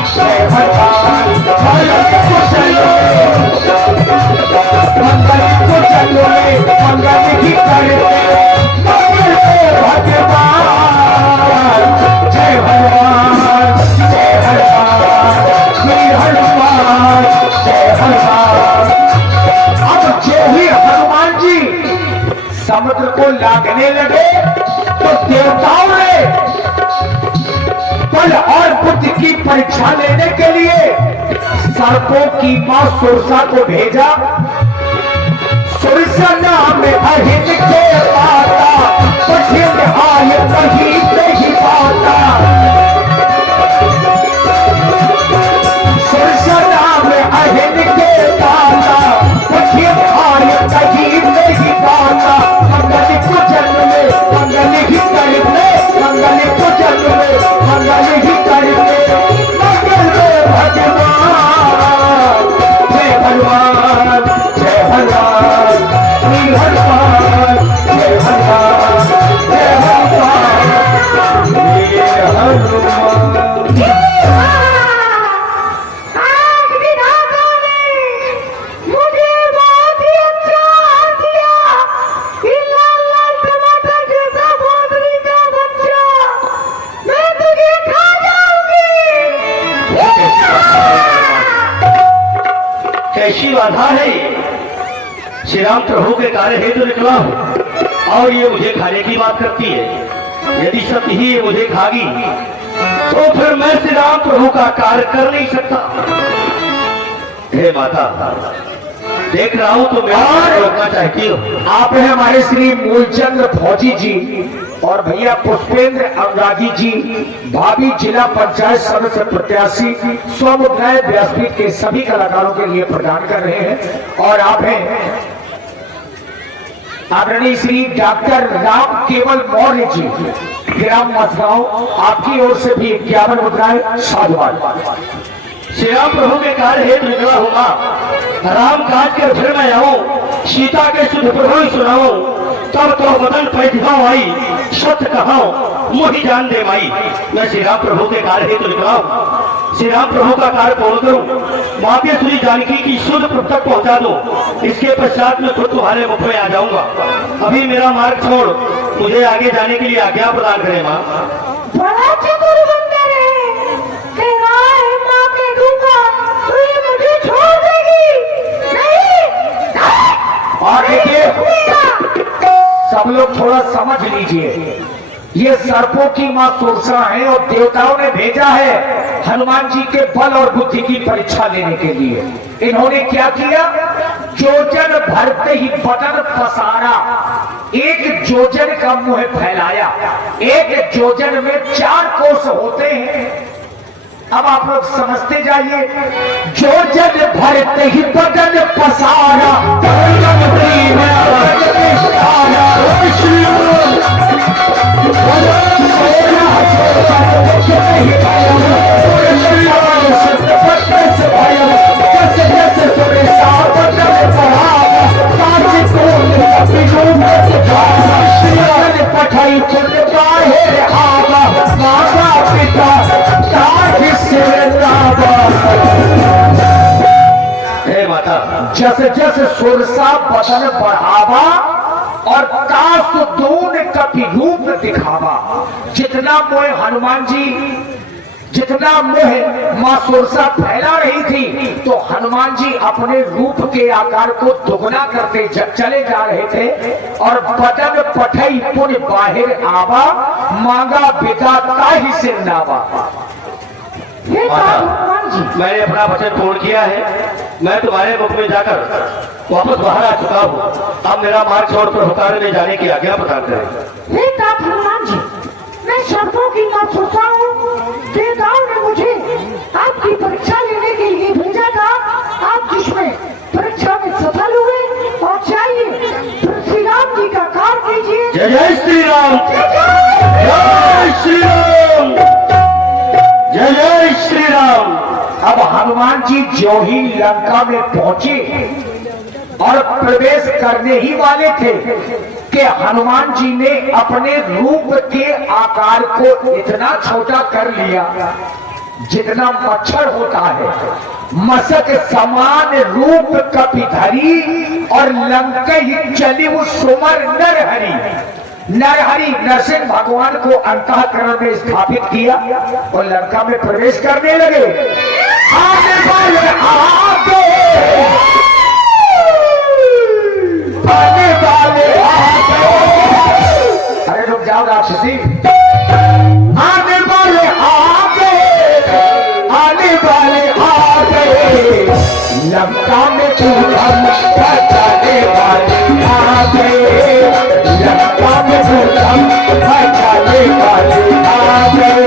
जय हनुमान मंगल कुशल मंगल ही करते मंगल भगवान। जय हनुमान जय हनुमान श्री हनुमान जय हनुमान। अब जो ही हनुमान जी समुद्र को लागने लगे तो देवताओं ने बल और बुद्धि की परीक्षा लेने के लिए सर्पों की मां सुरसा को भेजा। सुरसा नाम अहित के पाता कठिन आय कहीं नहीं पाता। सुरसा नाम अहित के पाता कठिन आय कहीं नहीं पाता। मंगल को जन्म में मंगल ही करते मंगल को जन्म में मंगल ही करते मंगल भगवान। जय भगवान जय भगवान श्री हनुमान जय हनुमान जय हनुमान श्री हनुमान। कैसी बाधा है? श्री राम प्रभु के कार्य हेतु निकला हूं और ये मुझे खाने की बात करती है। यदि सत्य ही ये मुझे खागी तो फिर मैं श्री राम प्रभु का कार्य कर नहीं सकता। हे माता देख रहा हूं तो मैं रोकना चाहती हूँ। आप हैं हमारे श्री मूलचंद्र फौजी जी और भैया पुष्पेंद्र अनुरागी जी भाभी जिला पंचायत सदस्य प्रत्याशी स्वमुद्राय व्यासपीठ के सभी कलाकारों के लिए प्रदान कर रहे हैं। और आप हैं आदरणीय श्री डॉक्टर राम केवल मौर्य जी ग्राम मसगांव, आपकी ओर से भी 51 मुद्राएं साधुवाद। श्री राम प्रभु के कार्य हेतु निकला होगा। राम काज के फिर मैं आऊं सीता के शुद्ध प्रभु सुनाऊं तब तो बदन पैदिभाव आई सत्य कहाऊं मोही जान दे माई। मैं श्री राम प्रभु के कार्य हेतु निकला हूं। श्री राम प्रभु का कार्य पूर्ण करूं मापे श्री जानकी की शुद्ध प्रभु तक पहुंचा दो। इसके पश्चात मैं खुद तुम्हारे मुख में आ जाऊंगा। अभी मेरा मार्ग छोड़ मुझे आगे जाने के लिए आज्ञा प्रदान करे माँ। बड़ा चतुर बंदर है, तेरा माँ के दूंगा तो ये मुझे छोड़ देगी नहीं। और देखिए सब लोग थोड़ा समझ लीजिए, ये सर्पों की मां सुरसा है और देवताओं ने भेजा है हनुमान जी के बल और बुद्धि की परीक्षा लेने के लिए। इन्होंने क्या किया? जोजन भरते ही बदन पसारा, एक जोजन का मुंह फैलाया। एक जोजन में 4 कोस होते हैं। अब आप लोग समझते जाइए। जोजन भरते ही बदन पसारा पठाई बाहर आवा माता पिता हे माता जैसे जैसे सुरसा बदन बढ़ावा और काश दून कपि रूप दिखावा। जितना मोह हनुमान जी जितना मोह मां सुरसा फैला रही थी तो हनुमान जी अपने रूप के आकार को दुगना करते चले जा रहे थे। और बदन पठई पुन बाहर आवा मांगा बिता ताहि सिर नावा। मैंने अपना वचन पूर्ण किया है। मैं तुम्हारे मुख में जाकर वापस बाहर आ चुका हूँ। अब मेरा मार्ग छोड़ कर हुकार में जाने की आज्ञा प्रदान करें। हनुमान जी, मैं सर्पों की मां सुरसा हूँ। देवताओं ने मुझे आपकी परीक्षा लेने के लिए भेजा था। आप जिसमें परीक्षा में सफल हुए और चाहिए तो श्री राम जी का कार्य कीजिए। जय जय श्री राम, जय श्री राम, जय जय श्री राम। अब हनुमान जी जो ही लंका में पहुंचे और प्रवेश करने ही वाले थे कि हनुमान जी ने अपने रूप के आकार को इतना छोटा कर लिया जितना मच्छर होता है, मसक समान रूप कपिधरी और लंका ही चली वो सुमर नरहरि। नरहरि नरसिंह भगवान को अंतःकरण में स्थापित किया और लंका में प्रवेश करने लगे। आने वाले आगे, आने वाले आगे, अरे रुक जाओ राक्षसी, आने वाले आगे, आने वाले आगे, लंका में धूम मचाने वाले आगे, लंका में धूम मचाने वाले आगे।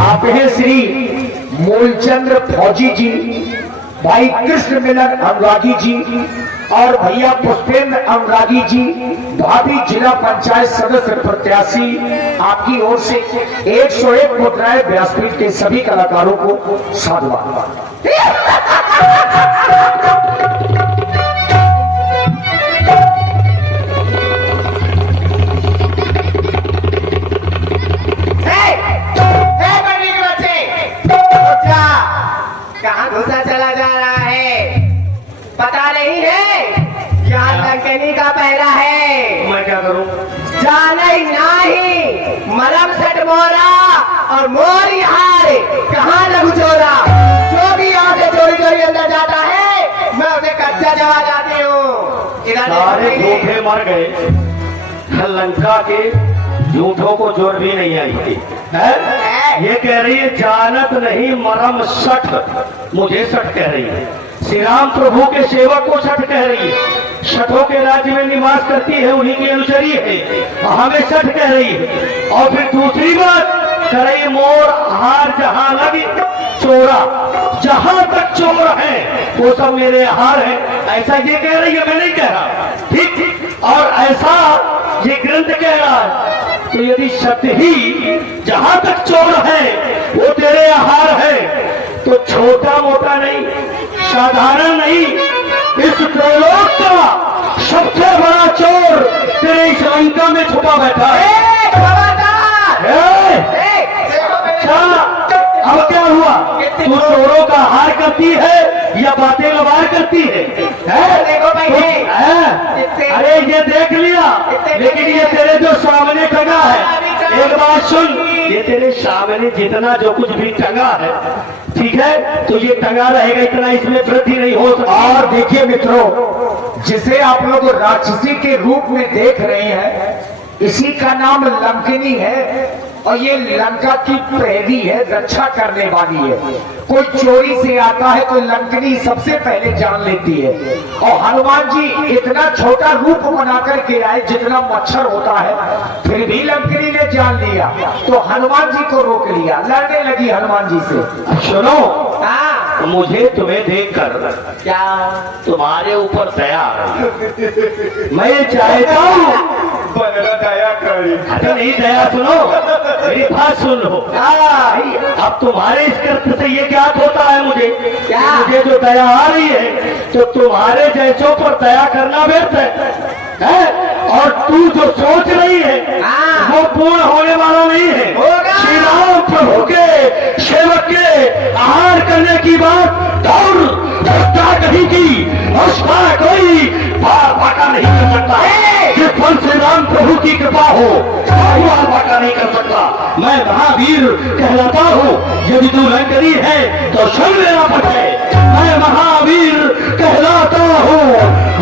आप हैं श्री मूलचंद्र फौजी जी, भाई कृष्ण मिलन अनुरागी जी और भैया पुष्पेंद्र अनुरागी जी, भाभी जिला पंचायत सदस्य प्रत्याशी। आपकी ओर से 101 मुद्राएं व्यासपीठ के सभी कलाकारों को साधुवाद। घुसा चला जा रहा है, पता नहीं है यहाँ लंकनी का पहरा है। मैं क्या करूं? जाना ही नहीं, मरम सट मोरा और मोर हार कहाँ लगू चोरा। जो भी यहाँ से चोरी चोरी अंदर जाता है मैं उसे कच्चा जवा जाती हूँ। सारे झूठे मर गए, लंका के झूठों को जोर भी नहीं आई थी। ये कह रही है जानत नहीं मरम सठ, मुझे सठ कह रही है। श्री राम प्रभु के सेवक को सठ कह रही है। शठों के राज्य में निवास करती है, उन्हीं की अनुचरी है, हमें सठ कह रही है। और फिर दूसरी बात कह रही है मोर हार जहां लगी चोरा, जहां तक चोर है वो सब मेरे हार है, ऐसा ये कह रही है, मैं नहीं कह रहा। ठीक, और ऐसा ये ग्रंथ कह रहा है। तो यदि सत्य ही जहां तक चोर है वो तेरे आहार है, तो छोटा मोटा नहीं, साधारण नहीं, इस त्रैलोक का सबसे बड़ा चोर तेरे इस लंका में छुपा बैठा है। अब क्या हुआ? तू चोरों का हार करती है या बातें लबार करती है? देखो भाई, अरे ये देख लिया, लेकिन ये तेरे जो सामने टंगा है, एक बात सुन, ये तेरे सामने जितना जो कुछ भी टंगा है, ठीक है, तो ये टंगा रहेगा, इतना इसमें वृद्धि नहीं हो सकती। और देखिए मित्रों, जिसे आप लोग राक्षसी के रूप में देख रहे हैं, इसी का नाम लंकिनी है और ये लंका की प्रहरी है, रक्षा करने वाली है। कोई चोरी से आता है तो लंकिनी सबसे पहले जान लेती है। और हनुमान जी इतना छोटा रूप बनाकर के आए जितना मच्छर होता है, फिर भी लंकिनी ने जान लिया तो हनुमान जी को रोक लिया, लड़ने लगी हनुमान जी से। सुनो, हाँ मुझे तुम्हें देखकर क्या तुम्हारे ऊपर दया आ रही। मैं चाहता हूँ दया करी। अरे नहीं, दया सुनो, मेरी बात सुन लो। अब तुम्हारे इस कृत्य से ये ज्ञात होता है मुझे, मुझे जो दया आ रही है तो तुम्हारे जैसों पर दया करना व्यर्थ है? और तू जो सोच रही है वो पूर्ण होने वाला नहीं है। श्री राम प्रभु के सेवक के आहार करने की बात और क्या कही की, उसका कोई बाका नहीं कर सकता है। जिस पर श्री राम प्रभु की कृपा हो वो बाका नहीं कर सकता। मैं महावीर कहलाता हूँ, यदि तू लंकनी है तो सुन लेना पड़े, मैं महावीर कहलाता हूँ,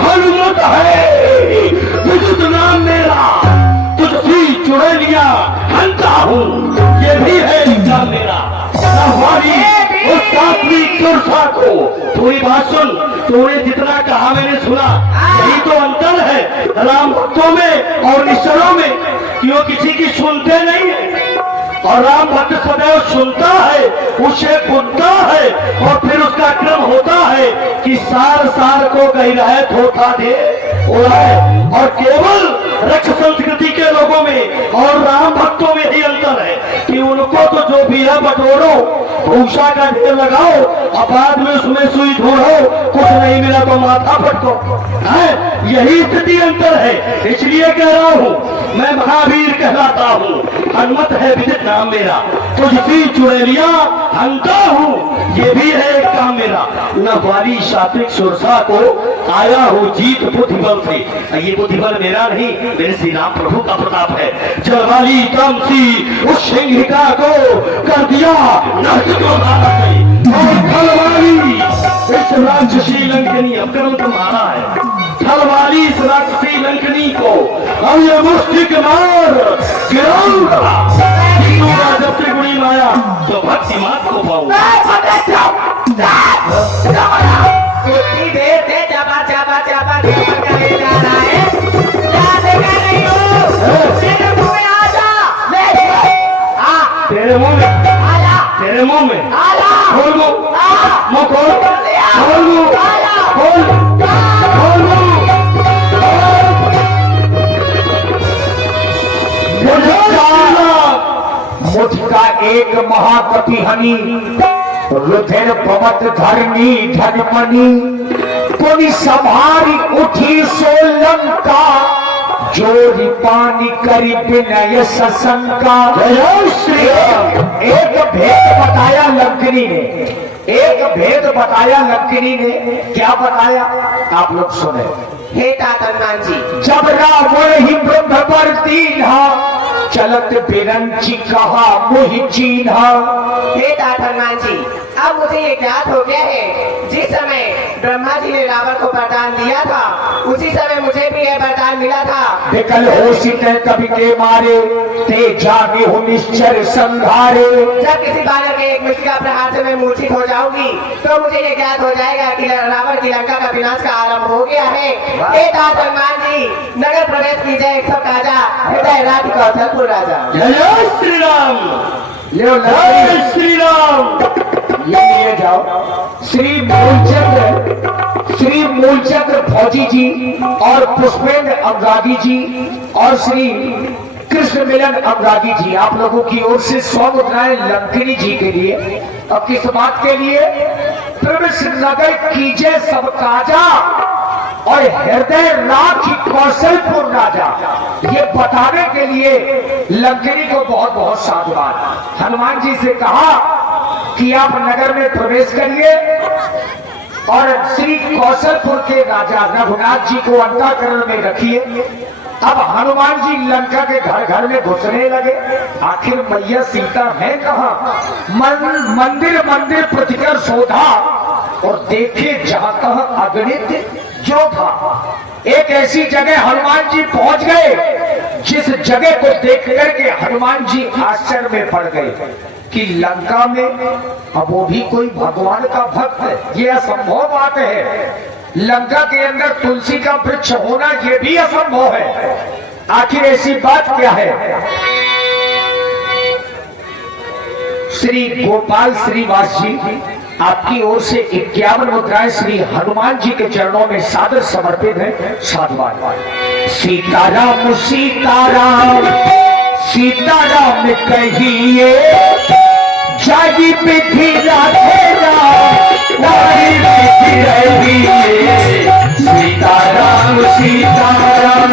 हनुमत है विद्युत नाम मेरा। पूरी बात सुन। तूने जितना कहा मैंने सुना, यही तो अंतर है राम भक्तों में और निश्चरों में कि वो किसी की सुनते नहीं है, और राम भक्त सदैव सुनता है, उसे बुनता है, और फिर उसका क्रम होता है कि सार सार को गहराए धोखा दे उड़ाए। और केवल रक्ष संस्कृति के लोगों में और राम भक्तों में ही अंतर है कि उनको तो जो भी है बटोरो, भूसा का ढेर लगाओ और बाद में उसमें सुई ढूंढो, कुछ नहीं मिला तो माथा पटको है। यही स्थिति अंतर है। इसलिए कह रहा हूँ मैं महावीर कहलाता हूँ, हनुमत है विदित नाम मेरा, तुझसी चुड़ैलिया हंता हूँ, ये भी है एक काम मेरा। न वाली सात्विक सुरसा को आया हूँ जीत बुद्धिबल से। ये बुद्धिबल मेरा नहीं, मेरे श्री राम प्रभु का प्रताप है। जलवाली तमसी उस सिंहिका को कर दिया नष्ट को और खलवाली इस राक्षसी लंकनी, अब तो मारा है, खलवाली इस राक्षसी लंकनी को अब ये मुष्टिक मार गिराऊंगा। जब से गुड़ी माया तो भक्ति मात को पाऊंगा। उतनी देर से चापा चापा चापा चापा करे जा रहा है, देखा नहीं हो। मेरे मुंह में आ जा, तेरे मुंह में, आजा, तेरे मुंह में आजा, खोल मुंह, मुंह खोल, खोल मुंह, खोल, खोल मुंह। मुझका एक महाकपि हनी, रुधिर पवत धरनी धनमनी, पुनि संभारी उठी सोलंका, जोरी पानी करी विनय सशंका। एक भेद बताया लंकिनी ने, एक भेद बताया लंकिनी ने। क्या बताया आप लोग सुने। हे तातनमान जी, जब रावण ही ब्रह्मवर्ती था, चलत बिरंची कहा मुहि चीन्हा। हे तातनमान जी, अब मुझे ये ज्ञात हो गया है, जिस समय ब्रह्मा जी ने रावण को वरदान दिया था, उसी समय मुझे भी यह वरदान मिला था। विकल होशित कवि के मारे, ते जागे हो निश्चर संघारे। जब किसी बालक के एक मुष्टि का प्रहार से मैं मूर्छित हो जाऊंगी, तो मुझे ये ज्ञात हो जाएगा कि रावण की लंका का विनाश का आरंभ हो गया है। हे तातनमान जी, नगर प्रवेश कीजिए, एक सब काजा हृदय राज कौशलपुर राजा। जय श्री राम, जय श्री राम। ये लिए जाओ। श्री मूलचंद्र फौजी जी और पुष्पेंद्र अनुरागी जी और श्री कृष्ण मिलन अनुरागी जी, आप लोगों की ओर से 100 मुद्राएं लंकिनी जी के लिए। अब किस बात के लिए। प्रवेश नगर कीजिए सब काजा और हृदय राखी कौशलपुर राजा, ये बताने के लिए लंकिनी को बहुत बहुत साधुवाद। हनुमान जी से कहा कि आप नगर में प्रवेश करिए और श्री कौशलपुर के राजा रघुनाथ जी को अंतःकरण में रखिए। अब हनुमान जी लंका के घर घर में घुसने लगे। आखिर मैया सीता है कहाँ। मंदिर मंदिर प्रतिकर शोधा और देखे जहां तहां अगणित जो था। एक ऐसी जगह हनुमान जी पहुंच गए जिस जगह को देख करके हनुमान जी आश्चर्य में पड़ गए कि लंका में अब वो भी कोई भगवान का भक्त है, ये असंभव बात है। लंका के अंदर तुलसी का वृक्ष होना ये भी असंभव है। आखिर ऐसी बात क्या है। श्री गोपाल श्रीवास जी, आपकी ओर से 51 मुद्राएं श्री हनुमान जी के चरणों में सादर समर्पित है। साधुवाद। सीताराम सीताराम सीताराम कहिए, जागी विधि राधे नारी विधि रहिए। सीताराम सीताराम